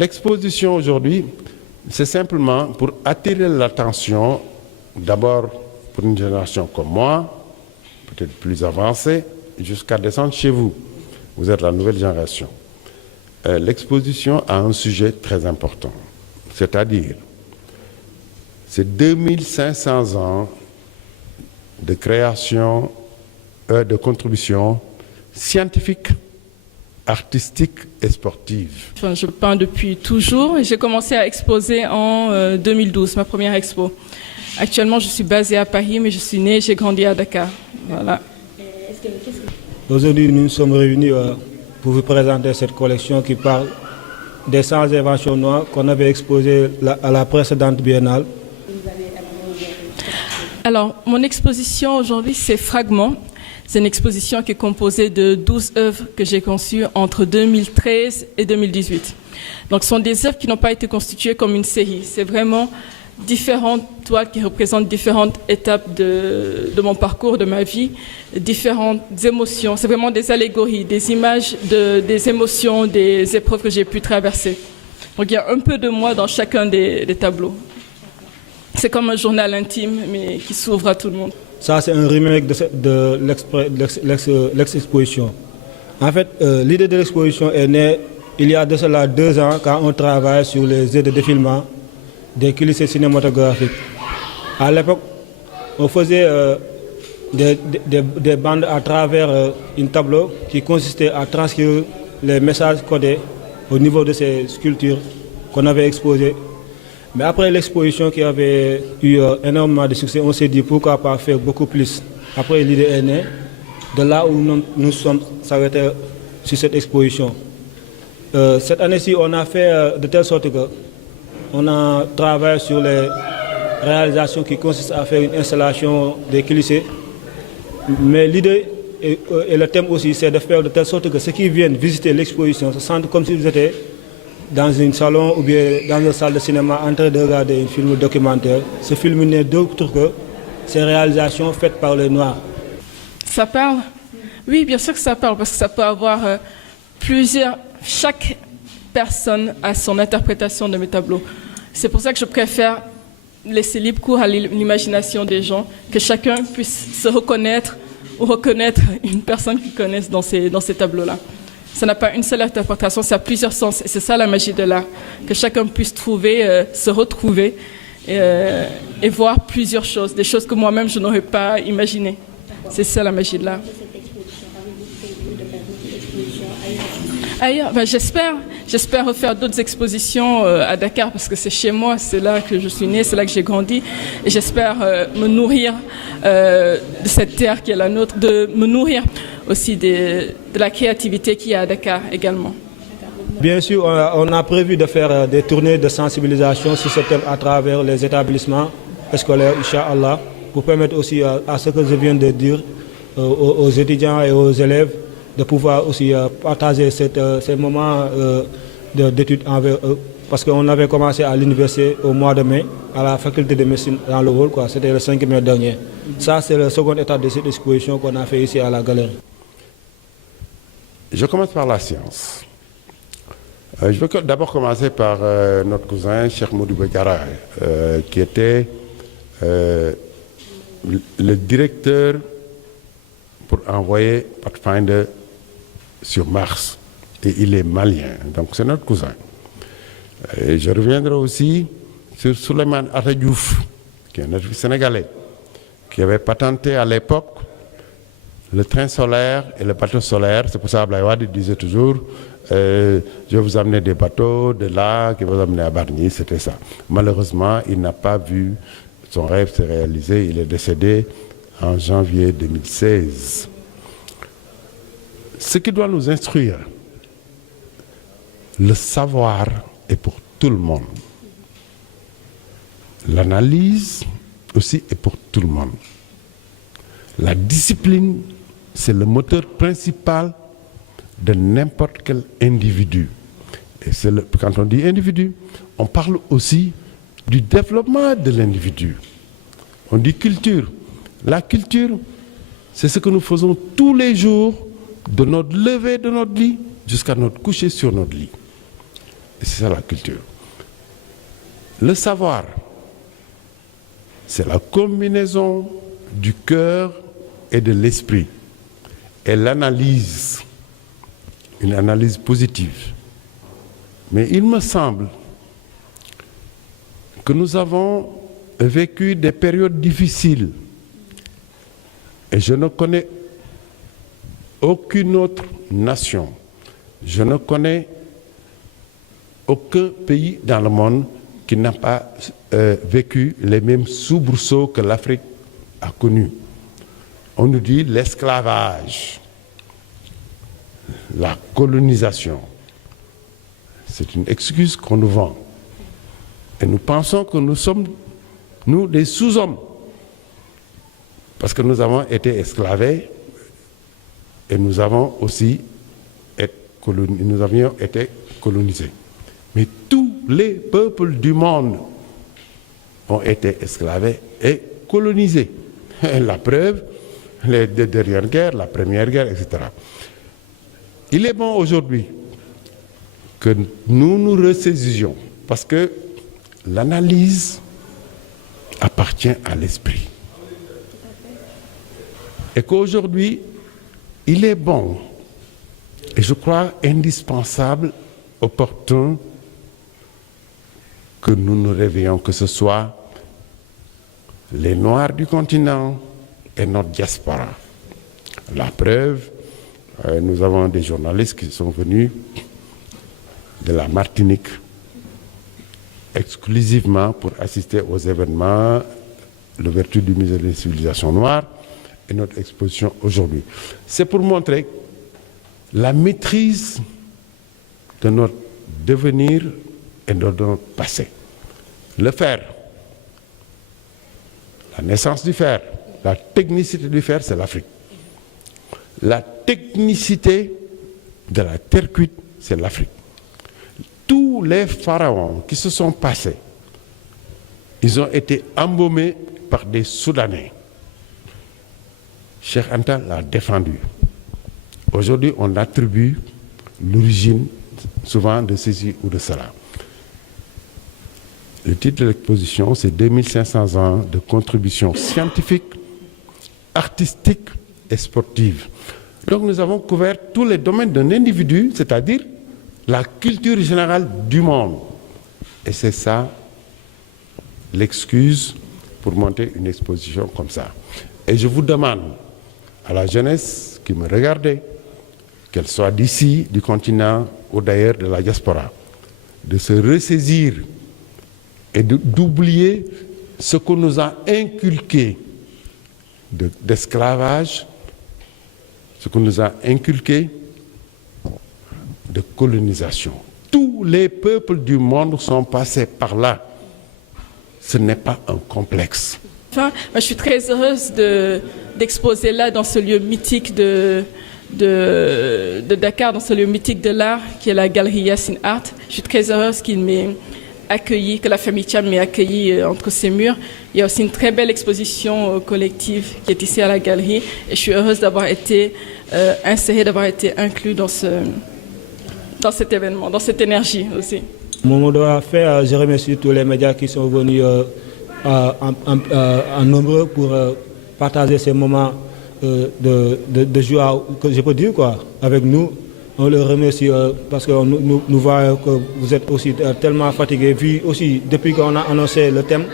L'exposition aujourd'hui, c'est simplement pour attirer l'attention, d'abord pour une génération comme moi, peut-être plus avancée, jusqu'à descendre chez vous. Vous êtes la nouvelle génération. L'exposition a un sujet très important, c'est-à-dire c'est 2500 ans de création, de contribution scientifique, artistique et sportive. Enfin, je peins depuis toujours et j'ai commencé à exposer en 2012, ma première expo. Actuellement, je suis basée à Paris, mais je suis née et j'ai grandi à Dakar. Voilà. Aujourd'hui, nous sommes réunis pour vous présenter cette collection qui parle des 100 inventions noires qu'on avait exposées à la précédente biennale. Alors, mon exposition aujourd'hui, c'est Fragments. C'est une exposition qui est composée de 12 œuvres que j'ai conçues entre 2013 et 2018. Donc, ce sont des œuvres qui n'ont pas été constituées comme une série. C'est vraiment différentes toiles qui représentent différentes étapes de mon parcours, de ma vie, différentes émotions. C'est vraiment des allégories, des images des émotions, des épreuves que j'ai pu traverser. Donc, il y a un peu de moi dans chacun des tableaux. C'est comme un journal intime, mais qui s'ouvre à tout le monde. Ça, c'est un remake de l'exposition. En fait, l'idée de l'exposition est née il y a de cela 2 ans, quand on travaille sur les aides de défilement des clichés cinématographiques. À l'époque, on faisait des bandes à travers un tableau qui consistait à transcrire les messages codés au niveau de ces sculptures qu'on avait exposées. Mais après l'exposition qui avait eu énormément de succès, on s'est dit pourquoi pas faire beaucoup plus. Après, l'idée est née, de là où nous sommes s'arrêtés sur cette exposition. Cette année-ci, on a fait de telle sorte que on a travaillé sur les réalisations qui consistent à faire une installation des clichés. Mais l'idée et le thème aussi, c'est de faire de telle sorte que ceux qui viennent visiter l'exposition se sentent comme si vous étiez dans un salon ou bien dans une salle de cinéma en train de regarder un film documentaire. Ce film n'est d'autre que ces réalisations faites par les Noirs. Ça parle? Oui, bien sûr que ça parle, parce que ça peut avoir chaque personne a son interprétation de mes tableaux. C'est pour ça que je préfère laisser libre cours à l'imagination des gens, que chacun puisse se reconnaître ou reconnaître une personne qu'ils connaissent dans ces tableaux-là. Ça n'a pas une seule interprétation, ça a plusieurs sens. Et c'est ça la magie de l'art, que chacun puisse se retrouver et voir plusieurs choses, des choses que moi-même je n'aurais pas imaginées. C'est ça la magie de l'art. Ailleurs, j'espère refaire d'autres expositions à Dakar parce que c'est chez moi, c'est là que je suis née, c'est là que j'ai grandi. Et j'espère me nourrir de cette terre qui est la nôtre, de me nourrir aussi de la créativité qu'il y a à Dakar également. Bien sûr, on a prévu de faire des tournées de sensibilisation sur ce thème à travers les établissements scolaires, Inch'Allah, pour permettre aussi à ce que je viens de dire aux étudiants et aux élèves de pouvoir aussi partager ces moments d'études envers eux. Parce qu'on avait commencé à l'université au mois de mai, à la faculté de médecine dans le Hall, c'était le 5 mai dernier. Ça, c'est la seconde étape de cette exposition qu'on a fait ici à la galerie. Je commence par la science. Je veux d'abord commencer par notre cousin, Cheikh Modibo Diarra, qui était le directeur pour envoyer Pathfinder sur Mars. Et il est malien, donc c'est notre cousin. Et je reviendrai aussi sur Souleymane Atta Diouf, qui est un artiste sénégalais, qui avait patenté à l'époque le train solaire et le bateau solaire. C'est pour ça que Abdoulaye Wade disait toujours je vais vous amener des bateaux de là, qui vont vous amener à Bargny, c'était ça. Malheureusement, il n'a pas vu son rêve se réaliser. Il est décédé en janvier 2016. Ce qui doit nous instruire, le savoir est pour tout le monde. L'analyse aussi est pour tout le monde. La discipline, c'est le moteur principal de n'importe quel individu. Et quand on dit individu, on parle aussi du développement de l'individu. On dit culture. La culture, c'est ce que nous faisons tous les jours, de notre lever de notre lit jusqu'à notre coucher sur notre lit. Et c'est ça la culture. Le savoir, c'est la combinaison du cœur et de l'esprit. Et l'analyse, une analyse positive. Mais il me semble que nous avons vécu des périodes difficiles. Et je ne connais aucune autre nation, je ne connais aucun pays dans le monde qui n'a pas vécu les mêmes soubresauts que l'Afrique a connus. On nous dit l'esclavage, la colonisation. C'est une excuse qu'on nous vend. Et nous pensons que nous sommes, nous, des sous-hommes. Parce que nous avons été esclavés et nous avons aussi été colonisés. Mais tous les peuples du monde ont été esclavés et colonisés. Et la preuve, les deux dernières guerres, la première guerre, etc. Il est bon aujourd'hui que nous nous ressaisissions parce que l'analyse appartient à l'esprit. Et qu'aujourd'hui, il est bon, et je crois indispensable, opportun, que nous nous réveillons, que ce soit les Noirs du continent et notre diaspora. La preuve, nous avons des journalistes qui sont venus de la Martinique exclusivement pour assister aux événements, l'ouverture du musée des civilisations noires et notre exposition aujourd'hui. C'est pour montrer la maîtrise de notre devenir et de notre passé. Le fer, la naissance du fer, la technicité du fer, c'est l'Afrique. La technicité de la terre cuite, c'est l'Afrique. Tous les pharaons qui se sont passés, ils ont été embaumés par des Soudanais. Cheikh Anta l'a défendu. Aujourd'hui, on attribue l'origine souvent de ceci ou de cela. Le titre de l'exposition, c'est 2500 ans de contribution scientifique, artistique et sportive. Donc nous avons couvert tous les domaines d'un individu, c'est-à-dire la culture générale du monde. Et c'est ça l'excuse pour monter une exposition comme ça. Et je vous demande à la jeunesse qui me regardait, qu'elle soit d'ici, du continent ou d'ailleurs de la diaspora, de se ressaisir et d'oublier ce qu'on nous a inculqué d'esclavage, ce qu'on nous a inculqué de colonisation. Tous les peuples du monde sont passés par là. Ce n'est pas un complexe. Enfin, je suis très heureuse d'exposer là, dans ce lieu mythique de Dakar, dans ce lieu mythique de l'art, qui est la galerie Yassine Art. Je suis très heureuse qu'il m'ait accueilli, que la famille Thiam m'ait accueilli entre ses murs. Il y a aussi une très belle exposition collective qui est ici à la galerie. Et je suis heureuse d'avoir été insérée, d'avoir été inclus dans cet événement, dans cette énergie aussi. Mon mot de la fin, je remercie tous les médias qui sont venus en nombre pour partager ces moments de joie, que je peux dire, avec nous. On le remercie parce que nous voyons que vous êtes aussi tellement fatigués. Vu aussi, depuis qu'on a annoncé le thème,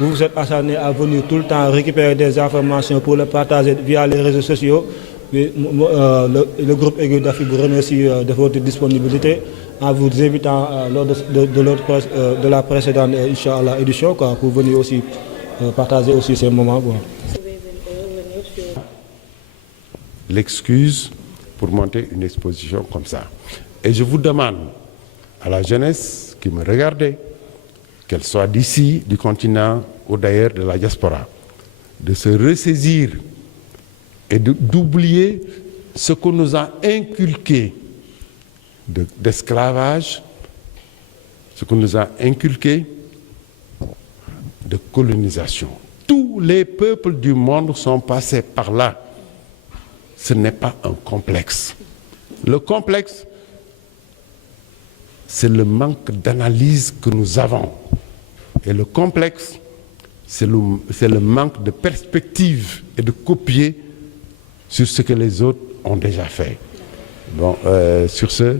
vous vous êtes acharnés à venir tout le temps récupérer des informations pour le partager via les réseaux sociaux. Le groupe Aigu d'Afrique vous remercie de votre disponibilité en vous invitant lors de la précédente Inch'Allah édition pour venir aussi partager aussi ces moments. L'excuse pour monter une exposition comme ça. Et je vous demande à la jeunesse qui me regardait, qu'elle soit d'ici, du continent ou d'ailleurs de la diaspora, de se ressaisir et d'oublier ce qu'on nous a inculqué d'esclavage, ce qu'on nous a inculqué de colonisation. Tous les peuples du monde sont passés par là. Ce n'est pas un complexe. Le complexe, c'est le manque d'analyse que nous avons. Et le complexe, c'est le manque de perspective et de copier sur ce que les autres ont déjà fait. Bon, sur ce,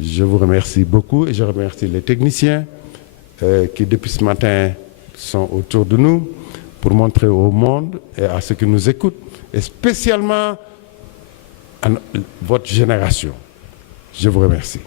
je vous remercie beaucoup et je remercie les techniciens qui, depuis ce matin, sont autour de nous pour montrer au monde et à ceux qui nous écoutent, et spécialement à votre génération. Je vous remercie.